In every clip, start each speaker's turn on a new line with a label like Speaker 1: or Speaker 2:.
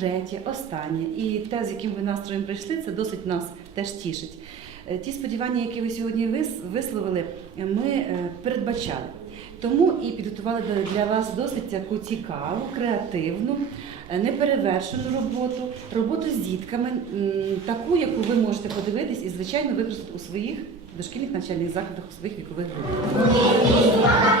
Speaker 1: Третє, останнє, і те, з яким ви настроєм прийшли, це досить нас теж тішить. Е, Ті сподівання, які ви сьогодні висловили, е, ми е, передбачали. Тому і підготували для- вас досить таку цікаву, креативну, е, неперевершену роботу, роботу з дітками, таку, яку ви можете подивитись і, звичайно, використати у своїх дошкільних навчальних закладах, у своїх вікових групах.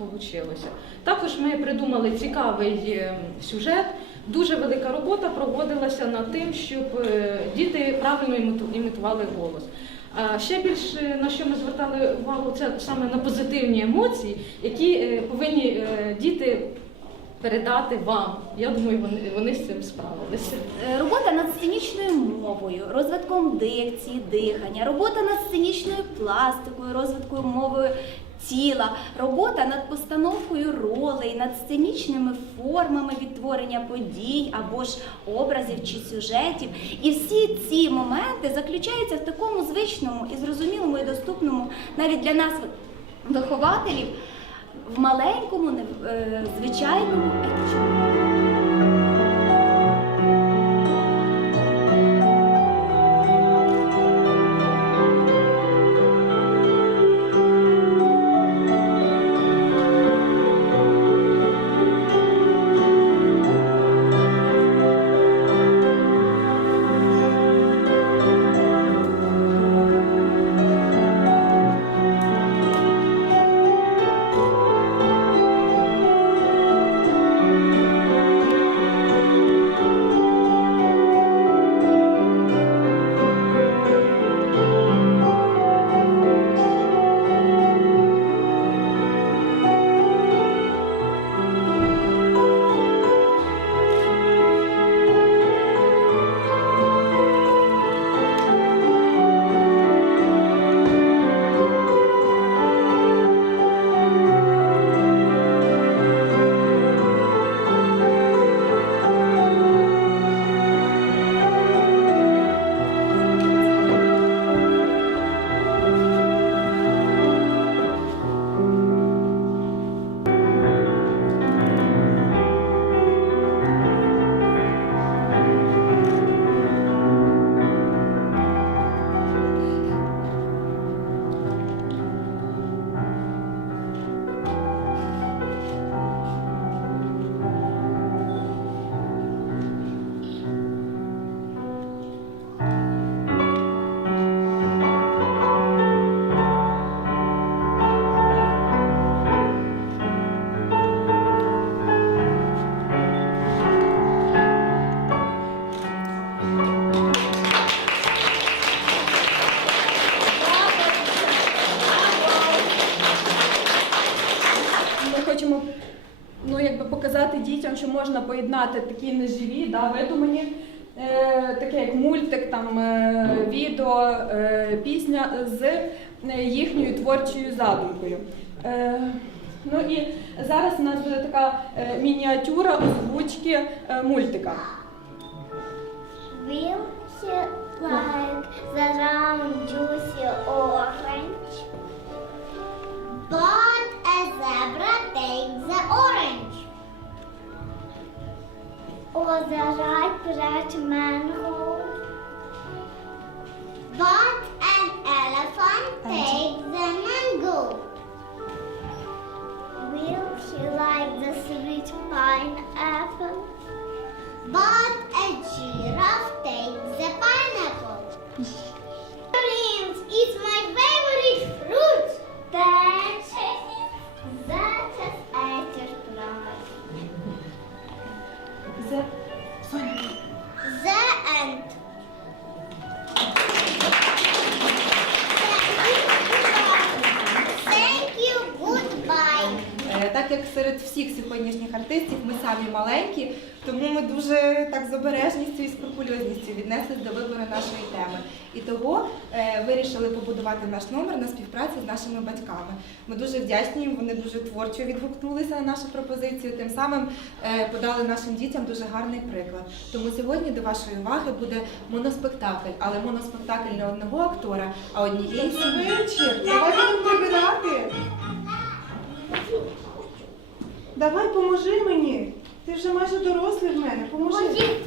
Speaker 2: Нас вийшло. Також ми придумали цікавий е, сюжет. Дуже велика робота проводилася над тим, щоб е, діти правильно іміту- імітували голос. А ще більше на що ми звертали увагу, це саме на позитивні емоції, які е, повинні діти передати вам. Я думаю, вони, вони з цим справилися.
Speaker 3: Робота над сценічною мовою, розвитком дикції, дихання, робота над сценічною пластикою, розвиткою мови тіла, робота над постановкою ролей, над сценічними формами відтворення подій або ж образів чи сюжетів. І всі ці моменти заключаються в такому звичному і зрозумілому і доступному навіть для нас вихователів в маленькому, звичайному е, епічному.
Speaker 4: ну, якби показати дітям, що можна поєднати такі неживі, да, видумані е, таке як мультик, там е, відео, е, пісня з е, їхньою творчою задумкою. Е, ну і зараз у нас буде така е, мініатюра озвучки е, мультика.
Speaker 1: Will you like the round? But a zebra takes the orange. Or the ripe red mango.
Speaker 5: Самі маленькі, тому ми дуже так з обережністю і скрупульозністю віднеслись до вибору нашої теми. І того е, вирішили побудувати наш номер на співпраці з нашими батьками. Ми дуже вдячні їм, вони дуже творчо відгукнулися на нашу пропозицію. Тим самим е, подали нашим дітям дуже гарний приклад. Тому сьогодні до вашої уваги буде моноспектакль, але моноспектакль не одного актора, а однієї сім'ї.
Speaker 6: Вечір, давай будемо прибирати. Давай поможи мені. Ти вже майже дорослий в мене. Поможи.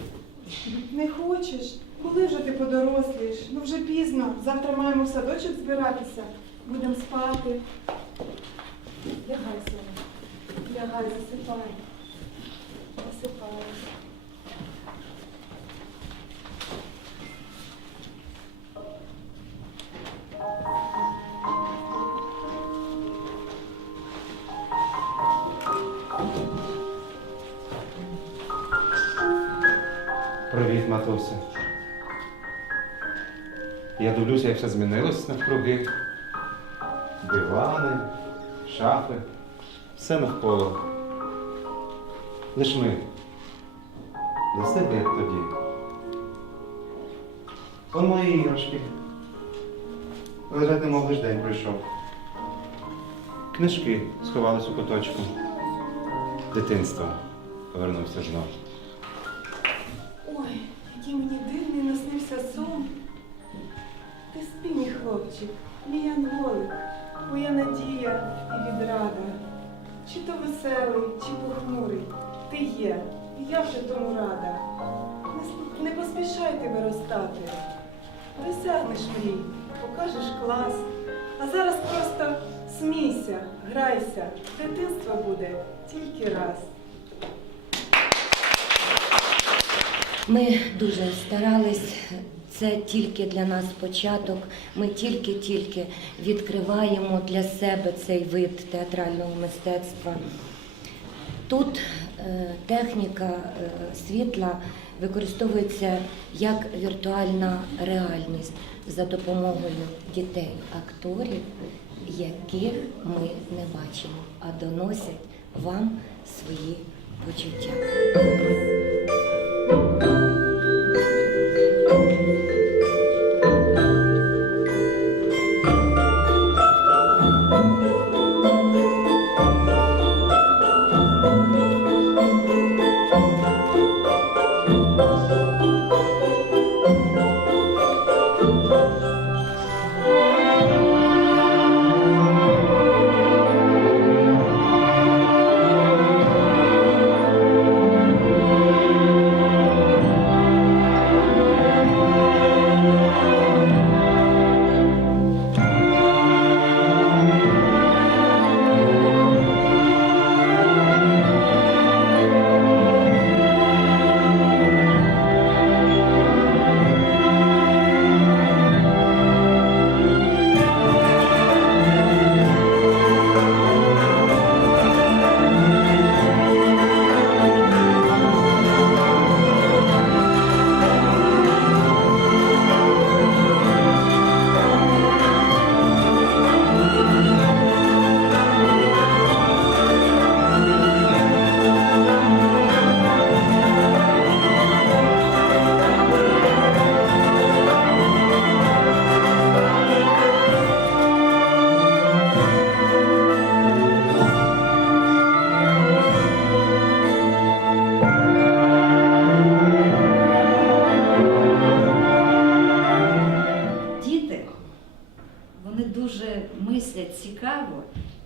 Speaker 6: Не хочеш? Коли вже ти подорослієш? Ну вже пізно. Завтра маємо в садочок збиратися. Будемо спати. Лягай, Соня. Лягай, засипай. Засипай.
Speaker 7: Як все змінилось навкруги. Дивани, шафи, все навколо. Лиш ми. Для себе тоді. Он мої іграшки. Лежать не мов лиш день пройшов. Книжки сховались у куточку. Дитинство повернувся знов.
Speaker 6: Хлопчик, мій анголик, моя надія і відрада. Чи то веселий, чи похмурий, ти є, і я вже тому рада. Не, сп- не поспішай ти виростати. Присягнеш мрій, покажеш клас. А зараз просто смійся, грайся, дитинство буде тільки раз.
Speaker 8: Ми дуже старались. Це тільки для нас початок. Ми тільки-тільки відкриваємо для себе цей вид театрального мистецтва. Тут е, техніка е, світла використовується як віртуальна реальність за допомогою дітей, акторів, яких ми не бачимо, а доносять вам свої почуття.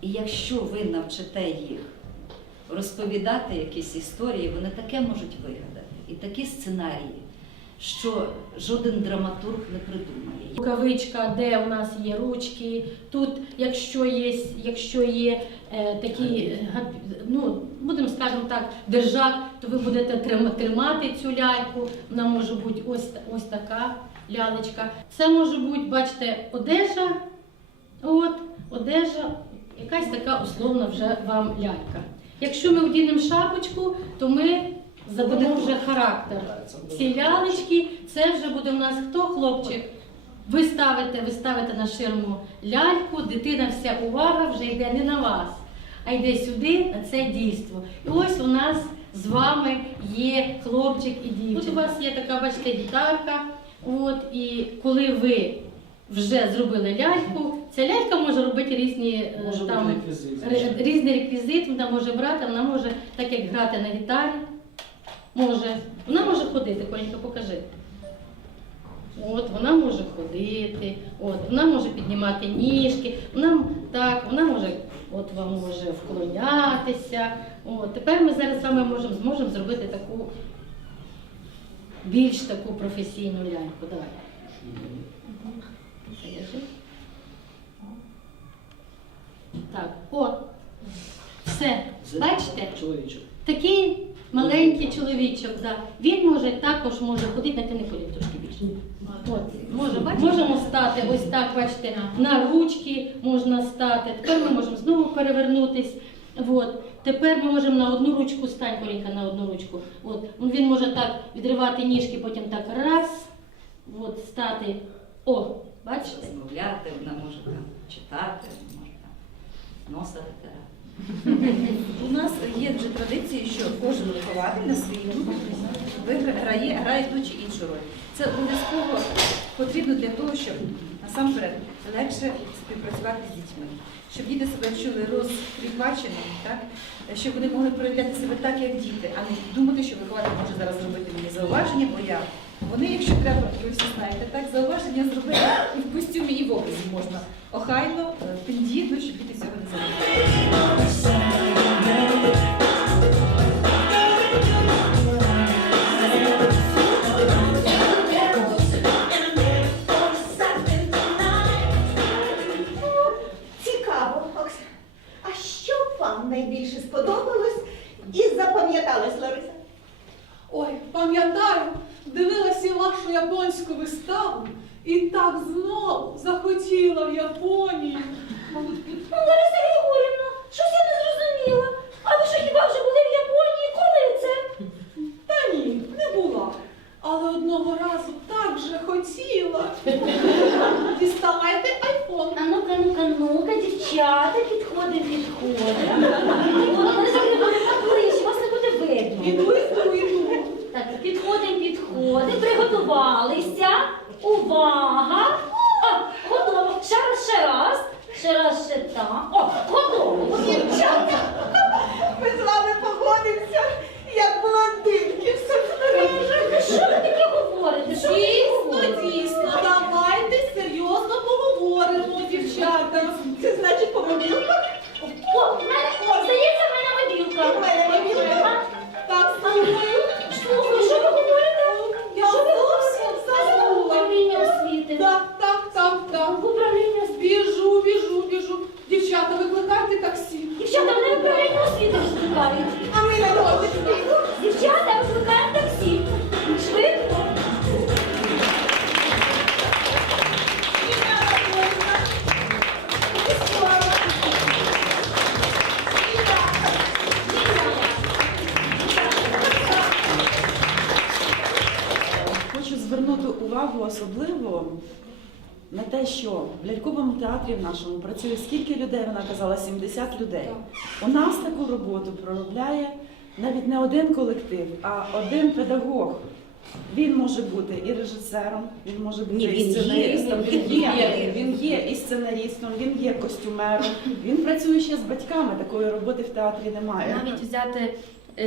Speaker 9: І якщо ви навчите їх розповідати якісь історії, вони таке можуть вигадати, і такі сценарії, що жоден драматург не придумає.
Speaker 10: Рукавичка, де у нас є ручки. Тут, якщо є, якщо є е, такі, е, ну будемо скажемо так, держак, то ви будете тримати цю ляльку. Вона може бути ось, ось така лялечка. Це може бути, бачите, одежа. От, одежа, якась така условна вже вам лялька. Якщо ми одінемо шапочку, то ми задамо вже характер. Ці лялечки, це вже буде у нас хто хлопчик. Ви ставите, ви ставите на ширму ляльку, дитина вся увага вже йде не на вас, а йде сюди, на це дійство. І ось у нас з вами є хлопчик і дівчинка. Тут у вас є така, бачите, гітарка. От, і коли ви вже зробили ляльку, ця лялька може робити різні е, там, ре- різний реквізит, вона може брати, вона може, так як грати на гітарі, може, вона може ходити, Коленька, покажи. От, вона може ходити, от, вона може піднімати ніжки, вона так, вона може, от вам може вклонятися. От, тепер ми зараз з вами можемо, зможемо зробити таку більш таку професійну ляльку. Давай. Зав'яжи. Так, о, все, бачите?
Speaker 11: Чоловічок.
Speaker 10: Такий маленький чоловічок, да. він може також може ходити, на ти не ходить трошки більше. От, може, можемо стати ось так, бачите, на ручки можна стати. Тепер ми можемо знову перевернутись. От. Тепер ми можемо на одну ручку, стань Колінка, на одну ручку. От. Він може так відривати ніжки, потім так раз, от, стати. О, бачите?
Speaker 9: Розмовляти, вона може там читати, може там носа витирати.
Speaker 12: У нас є вже традиції, що кожен вихователь на своїй групі грає, грає ту чи іншу роль. Це обов'язково потрібно для того, щоб насамперед легше співпрацювати з дітьми, щоб діти себе чули розкріпаченими, так? щоб вони могли проявляти себе так, як діти, а не думати, що вихователь може зараз зробити мені зауваження, бо я. Вони, якщо треба, ви всі знаєте, так зауваження зробити і в костюмі, і в образі можна. Охайно, тендітно,
Speaker 6: Діставайте айфон.
Speaker 3: А ну-ка, ну-ка, ну-ка, дівчата, підходи, підходимо.
Speaker 13: Скільки людей, вона казала, 70 людей. У нас таку роботу проробляє навіть не один колектив, а один педагог. Він може бути і режисером, він може бути
Speaker 8: Ні,
Speaker 13: і
Speaker 8: він є,
Speaker 13: сценаристом,
Speaker 8: він
Speaker 13: він є,
Speaker 8: є.
Speaker 13: він є і сценаристом, він є костюмером, він працює ще з батьками. Такої роботи в театрі немає.
Speaker 14: Навіть взяти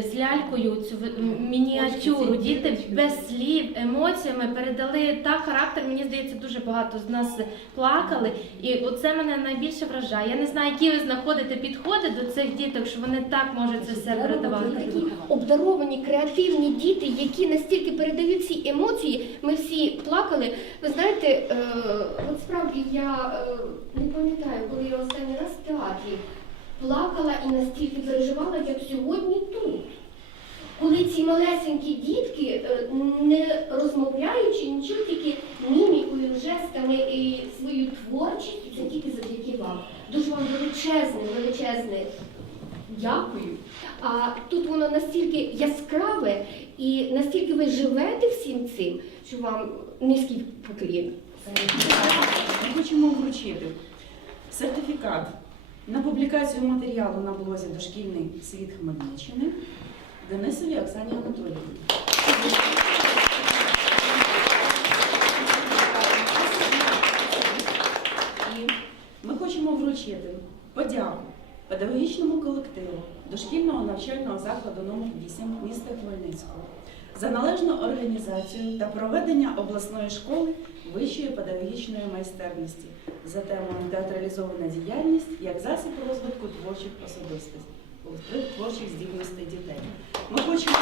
Speaker 14: з лялькою цю мініатюру. Діти без слів, емоціями передали так характер. Мені здається, дуже багато з нас плакали. І оце мене найбільше вражає. Я не знаю, які ви знаходите підходи до цих діток, що вони так можуть це все передавати.
Speaker 15: Такі обдаровані, креативні діти, які настільки передають ці емоції. Ми всі плакали. Ви знаєте, е, от справді я е, не пам'ятаю, коли я останній раз в театрі плакала і настільки переживала, як сьогодні тут. Коли ці малесенькі дітки, е, не розмовляючи нічого, тільки мімікою, жестами і свою творчістю, це тільки завдяки вам. Дуже вам величезне, величезне дякую. А тут воно настільки яскраве і настільки ви живете всім цим, що вам низький поклін.
Speaker 13: Ми хочемо вручити сертифікат на публікацію матеріалу на блозі Дошкільний світ Хмельниччини Денисові Оксані Анатоліївні. І ми хочемо вручити подяку педагогічному колективу дошкільного навчального закладу номер 8 міста Хмельницького за належну організацію та проведення обласної школи вищої педагогічної майстерності за темою театралізована діяльність як засіб розвитку творчих особистостей, творчих здібностей дітей. Ми хочемо